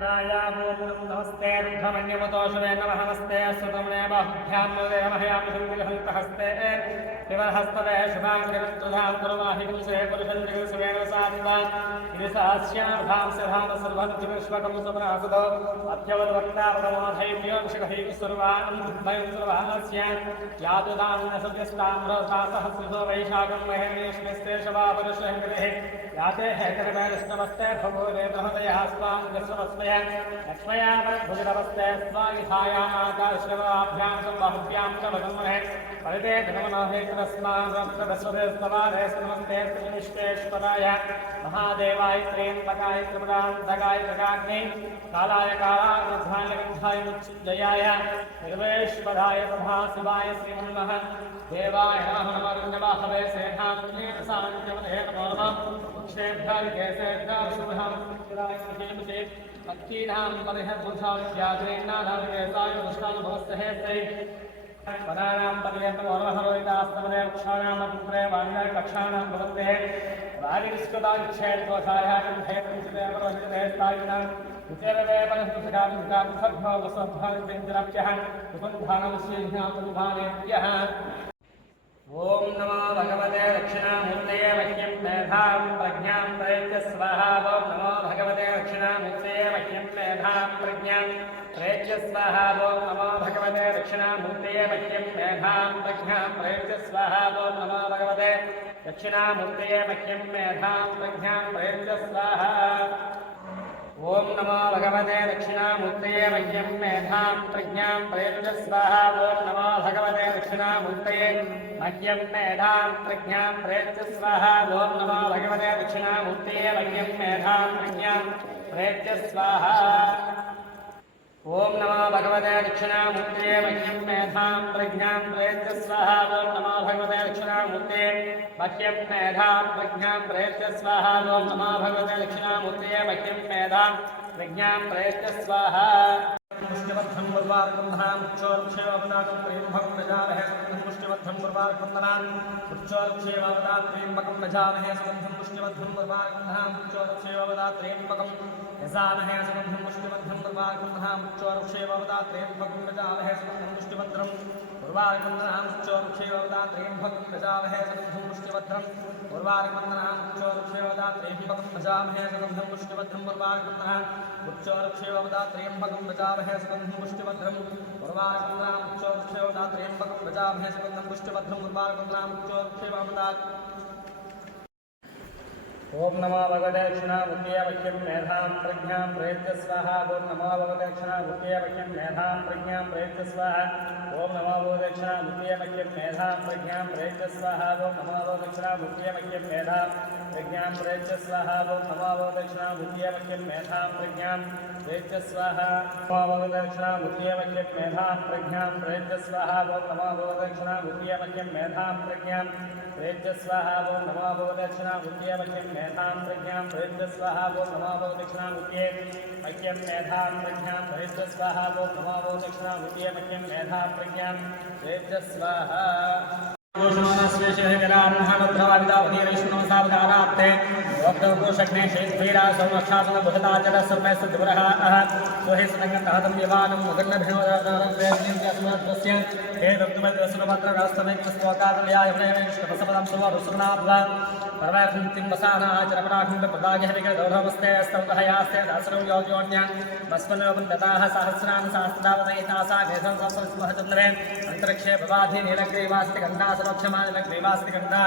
नमस्ते रुद्रमन्यमतोषवे नमः नमस्ते स्वतमने बाहुभ्यां नमः हस्ते विवहस्तवे शुभां त्रिवृत्तधां कुरुमाहिंसे पुरुषं जगत्स्वेन सात्वान् गिरिसास्यार्धां सिधां सर्वं विश्वकं सुप्रासुतो अभ्यवद्वक्तावदमोधैर्योऽंशकैः सर्वान् भयं सर्वानस्यान् यातुदान्नसव्यस्ताम्रसासहस्रतो वैशाखं महेमेश्वस्ते शवापरुषहङ्कृतिः याते हेतरवैष्णवस्ते भगोदेवहृदयः स्वां यस्वस्मय लक्ष्मया भुजनवस्ते स्वागिधायामाकाश्रवाभ्यां सम्बाहुभ्यां च भगन्महे परिते धनमनोहेतरस्मान् रक्तदस्वदेस्तवारे स्मन्ते श्रीविश्वेश्वराय महादेवाय त्र्यम्बकाय त्रिपुरान्तकाय त्रिकाग्ने कालाय कालाग्रधाय विद्धाय मुच्चिञ्जयाय सर्वेश्वराय प्रभाशिवाय श्रीमन्नः देवाय नमः नमः सेनान्ये सान्त्यवदे नमो नमः क्षेभ्याय केशेभ्याः शुभं शिराय महेमसे भक्तीनां परिहद्बुद्धाव्याग्रेणानां केशाय दुष्टानुभवस्तहेत्रै पदानां पर्यन्तमोर्वहरोहितास्तमने वक्षाणां पुत्रे वाण्या कक्षाणां भवन्ते वारिस्कृताक्षेत्वसायां भयकृतिदेवरोहितदेस्तायिनां उचरदेवनस्तुषां वसद्भाविन्द्रप्यः सुबन्धानं श्रीज्ञातुभानेभ्यः ओम नमो भगवते दक्षिणामूर्तये मह्यं मेधां प्रज्ञां प्रयच्छ स्वाहा ओम नमो भगवते दक्षिणामूर्तये मह्यं मेधां प्रज्ञां प्रयच्छ स्वाहा ओम नमो भगवते दक्षिणामूर्तये मह्यं मेधां प्रज्ञां प्रयच्छ स्वाहा ओम नमो भगवते दक्षिणामूर्तये मह्यं मेधां प्रज्ञां प्रयच्छ स्वाहा ओम नमो भगवते दक्षिणामूर्तये मह्यं मेधां प्रज्ञां प्रयच्छ स्वाहा ओम नमो भगवते दक्षिणामूर्तये मह्यं मेधां प्रज्ञां प्रयच्छ स्वाहा ओम नमो भगवते दक्षिणामूर्तये मह्यं मेधां प्रज्ञां प्रयच्छ स्वाहा ओम नमो भगवते दक्षिणामूर्तये मह्यं मेधां प्रज्ञां प्रयच्छ स्वाहा ओम नमो भगवते दक्षिणामूर्तये मह्यं मेधां प्रज्ञां प्रयच्छ स्वाहा ओम नमो भगवते दक्षिणामूर्तये मह्यं मेधां प्रज्ञां प्रयच्छ स्वाहा मुष्टिबद्धं गुरुवारकुन्धां उच्चोर्क्षेववदातं त्र्यम्बकं प्रजामहे सुगन्धं मुष्टिबद्धं गुरुवारकुन्दनान् उच्चोर्क्षेववदातं त्र्यम्बकं प्रजामहे सुगन्धं मुष्टिबद्धं गुरुवारकुन्धां उच्चोर्क्षेववदातं त्र्यम्बकं यजामहे सुगन्धं मुष्टिबद्धं गुरुवारकुन्धां उच्चोर्क्षेववदातं त्र्यम्बकं प्रजामहे सुगन्धं मुष्टिबद्धं गुरुवारकुन्दनां उच्चोर्क्षेववदातं त्र्यम्बकं प्रजामहे सुगन्धं मुष्टिबद्धं गुरुवारकुन्दनां उच्चोर्क्षेववदातं त्र्यम्बकं प्रजामहे सुगन्धं मुष्टिबद्धं गुरुवारकुन्दनां उच्चोर्क्षेववदातं त्र्यम्बकं प्रजामहे सुगन्धं पुष्टिभद्रं गुरुवारकुन्दनां उच्चोर्क्षेववदातं त्र्यम्बकं प्रजामहे सुगन्धं पुष्टिभद्रं गुरुवारकुन्दनां उच्चोर्क्षेववदातं ओम नमो भगवते दक्षिणामूर्तये मह्यं मेधां प्रज्ञां प्रयच्छ स्वाहा ओम नमो भगवते दक्षिणामूर्तये मह्यं मेधां प्रज्ञां प्रयच्छ स्वाहा ओम नमो भगवते दक्षिणामूर्तये मह्यं मेधां प्रज्ञां प्रयच्छ स्वाहा ओम नमो भगवते दक्षिणामूर्तये मह्यं मेधां प्रज्ञां प्रयच्छ स्वाहा ओम नमो भगवते दक्षिणामूर्तये मह्यं मेधां प्रज्ञां प्रयच्छ स्वाहा नमो भगवते दक्षिणामूर्तये मह्यं मेधां प्रज्ञां प्रयच्छ स्वाहा ओम नमो भगवते दक्षिणामूर्तये मह्यं मेधां प्रज्ञां प्रयच्छ स्वाहा ओम नमो भगवते दक्षिणामूर्तये मह्यं मेधां प्रज्ञां प्रयच्छ स्वाहा ओम नमो भगवते दक्षिणामूर्तये मह्यं मेधां प्रज्ञां प्रयच्छ स्वाहा ओम नमो भगवते दक्षिणामूर्तये मह्यं मेधां प्रज्ञां प्रयच्छ स्वाहा ोषमानस्वेशहरान्हानद्रवादिदावधीरैष्णवसावधानाप्ते वक्तवकोशग्ने शेषधीरा सौमक्षासन बुधताचर सर्वैस्तुतिवरः सोहि सनङ्गतहतं विमानं मुगन्नभिनोदस्य हे दत्तमद्रसुरभद्ररास्तमैकस्तोकाकलयायमनयविष्णवसपदं सुवरुसुनाभ्वा परमाखुन्तिं वसानाचरपराखुण्डप्रदागहरिके दौढमस्ते स्तौतहयास्ते दासरं योग्योन्या मस्मनोपं ददाः सहस्रान् सहस्रावतयितासा घेसं संस्महचन्द्रे अन्तरिक्षे भवाधि नीलग्रीवास्ति गन्धा सर्वक्षमानिलग्रीवास्ति गन्धा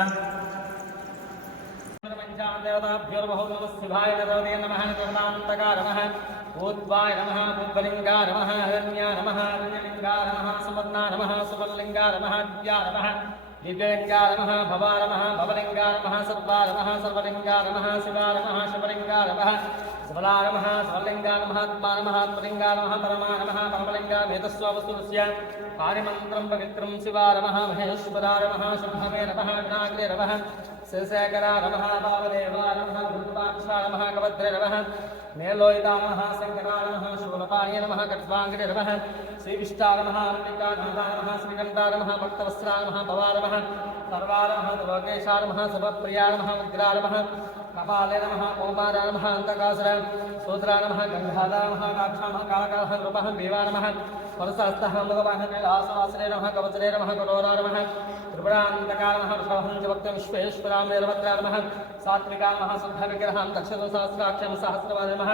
देवताभ्योर्बहुशिवाय नमः करुणान्तकाय नमः भूत्वाय नमः भूतलिङ्गाय नमः हिरण्याय नमः हिरण्यलिङ्गाय नमः सुवर्णाय नमः सुवर्णलिङ्गाय नमः दिव्याय नमः दिव्यलिङ्गाय नमः भवाय नमः भवलिङ्गाय नमः सर्वाय नमः सर्वलिङ्गाय नमः शिवाय नमः शिवलिङ्गाय नमः सबलाय नमः सबलिङ्गाय नमः आत्माय नमः आत्मलिङ्गाय नमः परमाय नमः परमलिङ्गाय वेदस्ववस्तुस्य पारिमन्त्रं पवित्रं शिवाय नमः महेश्वराय नमः शम्भवे नमः विनायके नमः शिवशेखराय नमः वामदेवाय नमः गुरुपाक्षाय नमः कवद्रे नमः मेलोहिताय नमः शङ्कराय नमः शूलपाणिये नमः कट्वाङ्गरे नमः श्रीविष्टाय नमः अम्बिकाय नमः श्रीकण्ठाय नमः भक्तवस्त्राय नमः भवाय नमः सर्वाय नमः लोकेशाय नमः सर्वप्रियाय नमः उग्राय नमः कपाले नमः कौमाराय नमः अंतकासुराय सूत्राय नमः गंगाधाय नमः काक्षाय नमः कालकालः रूपः देवाय नमः परसहस्तः मृगवाहन कैलासवासिने नमः कवचरे नमः कठोराय नमः त्रिपुरान्तकाय नमः वृषभहंसभक्तं विश्वेश्वराय वीरभद्राय नमः सात्विकाय नमः शुद्धविग्रहां दक्षिणसहस्राक्षं सहस्रवाय नमः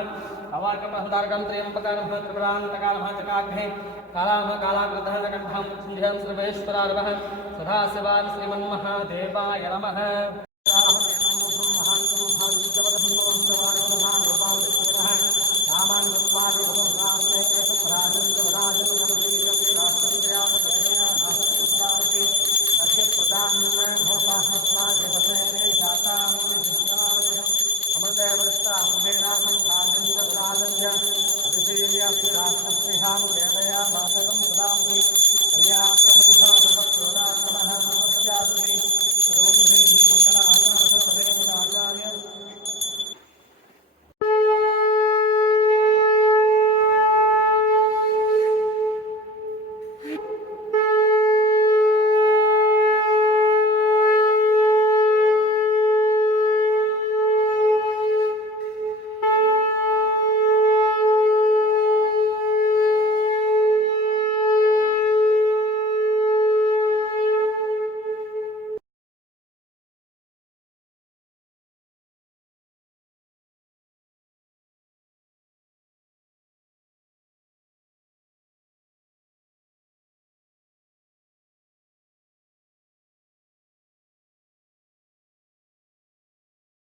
अवाकमहन्तारकं त्र्यम्बकाय नमः त्रिपुरान्तकाय नमः चकाग्ने कालामः कालाकृतः कंठां सर्वेश्वराय नमः सदाशिवाय श्रीमन्महादेवाय नमः।